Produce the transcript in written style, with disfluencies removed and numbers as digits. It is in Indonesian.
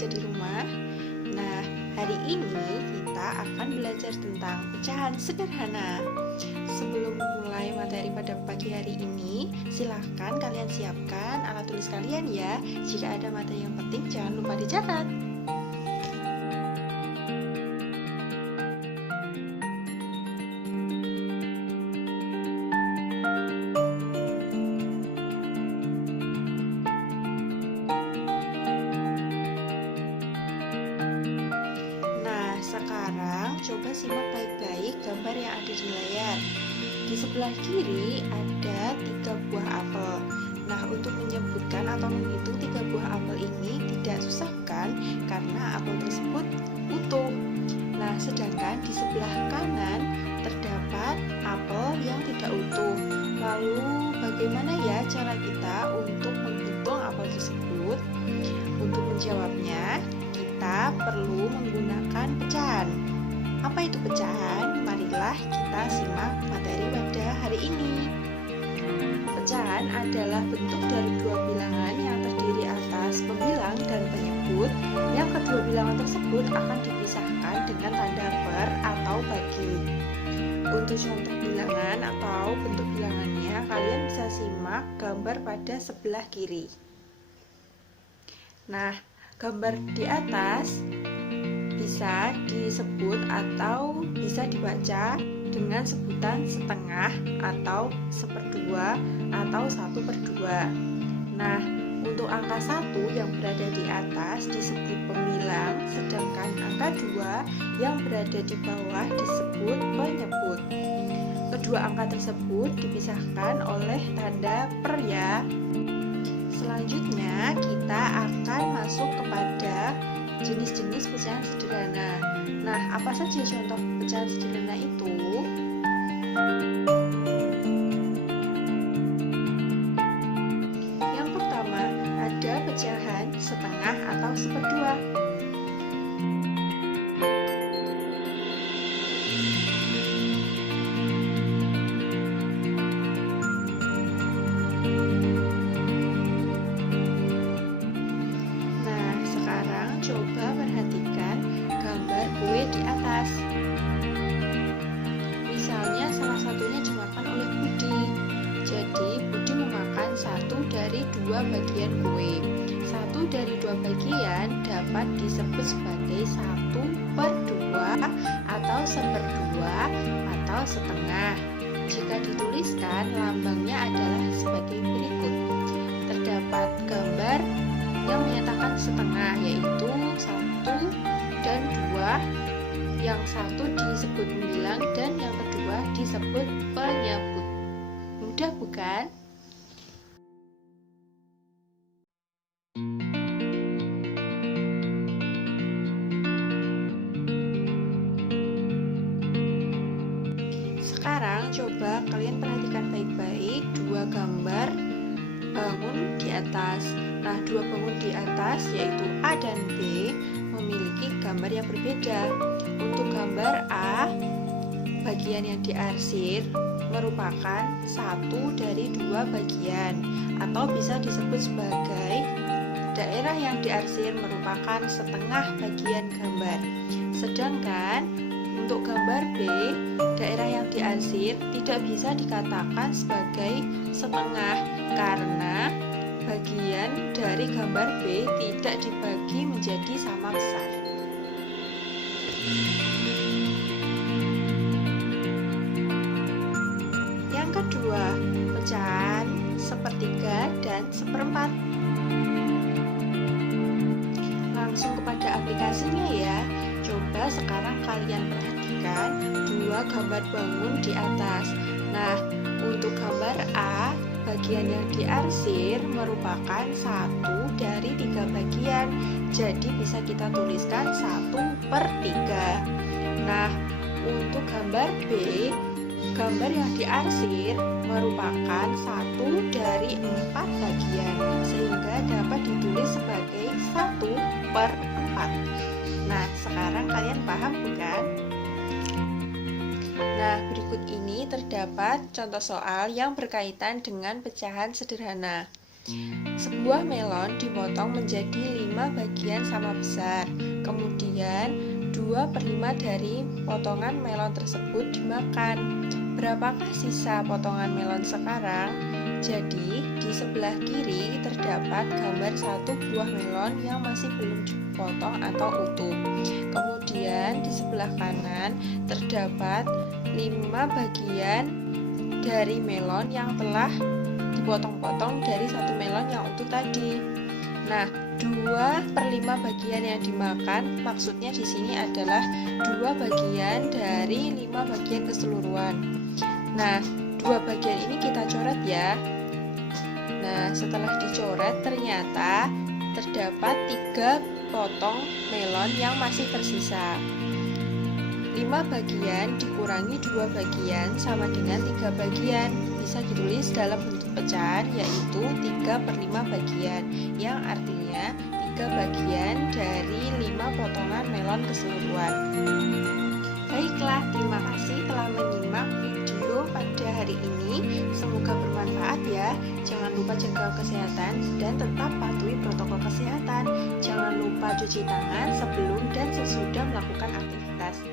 belajar di rumah. Nah, hari ini kita akan belajar tentang pecahan sederhana. Sebelum mulai materi pada pagi hari ini, silahkan kalian siapkan alat tulis kalian ya. Jika ada materi yang penting, jangan lupa dicatat. Sekarang coba simak baik-baik gambar yang ada di layar. Di sebelah kiri ada 3 buah apel. Nah, untuk menyebutkan atau menghitung 3 buah apel ini tidak susah kan? Karena apel tersebut utuh. Nah, sedangkan di sebelah kanan terdapat apel yang tidak utuh. Lalu bagaimana ya cara kita untuk menghitung apel tersebut? Untuk menjawabnya, kita perlu menggunakan pecahan. Apa itu pecahan? Marilah kita simak materi pada hari ini. Pecahan adalah bentuk dari dua bilangan yang terdiri atas pembilang dan penyebut. Yang kedua bilangan tersebut akan dipisahkan dengan tanda per atau bagi. Untuk contoh bilangan atau bentuk bilangannya, kalian bisa simak gambar pada sebelah kiri. Nah, gambar di atas bisa disebut atau bisa dibaca dengan sebutan setengah atau seperdua atau 1/2. Nah, untuk angka 1 yang berada di atas disebut pembilang, sedangkan angka 2 yang berada di bawah disebut penyebut. Kedua angka tersebut dipisahkan oleh tanda per ya. Selanjutnya kita akan masuk kepada jenis-jenis pecahan sederhana. Nah, apa saja contoh pecahan sederhana itu? Yang pertama, ada pecahan setengah atau seperdua. Coba perhatikan gambar kue di atas. Misalnya salah satunya dimakan oleh Budi. Jadi Budi memakan 1 dari 2 bagian kue. 1 dari 2 bagian dapat disebut sebagai 1/2 atau seperdua atau setengah. Jika dituliskan, lambangnya adalah sebagai berikut. Terdapat gambar yang menyatakan setengah, yaitu 1 dan 2. Yang satu disebut pembilang dan yang kedua disebut penyebut. Mudah bukan? Sekarang coba kalian perhatikan baik-baik dua gambar bangun di atas. Nah, dua bangun di atas yaitu A dan B memiliki gambar yang berbeda. Untuk gambar A, bagian yang diarsir merupakan 1 dari 2 bagian atau bisa disebut sebagai daerah yang diarsir merupakan setengah bagian gambar. Sedangkan untuk gambar B, daerah yang diarsir tidak bisa dikatakan sebagai setengah karena bagian dari gambar B tidak dibagi menjadi sama besar. Yang kedua, pecahan sepertiga dan seperempat. Langsung kepada aplikasinya ya. Coba sekarang kalian perhatikan dua gambar bangun di atas. Nah, untuk gambar A, bagian yang diarsir merupakan 1 dari 3 bagian. Jadi bisa kita tuliskan 1/3. Nah, untuk gambar B, gambar yang diarsir merupakan 1 dari 4 bagian, sehingga dapat ditulis sebagai 1/4. Nah, sekarang kalian paham bukan? Nah, berikut ini terdapat contoh soal yang berkaitan dengan pecahan sederhana. Sebuah melon dipotong menjadi 5 bagian sama besar. Kemudian 2/5 dari potongan melon tersebut dimakan. Berapakah sisa potongan melon sekarang? Jadi di sebelah kiri terdapat gambar satu buah melon yang masih belum dipotong atau utuh. Kemudian di sebelah kanan terdapat 5 bagian dari melon yang telah dipotong-potong dari satu melon yang utuh tadi. Nah, 2/5 bagian yang dimakan maksudnya di sini adalah 2 bagian dari 5 bagian keseluruhan. Nah, 2 bagian ini kita coret ya. Nah, setelah dicoret ternyata terdapat 3 potong melon yang masih tersisa. 5 bagian dikurangi 2 bagian sama dengan 3 bagian. Bisa ditulis dalam bentuk pecahan yaitu 3/5 bagian, yang artinya 3 bagian dari 5 potongan melon keseluruhan. Baiklah, terima kasih telah menyimak video pada hari ini. Semoga bermanfaat ya. Jangan lupa jaga kesehatan dan tetap patuhi protokol kesehatan. Jangan lupa cuci tangan sebelum dan sesudah melakukan aktivitas.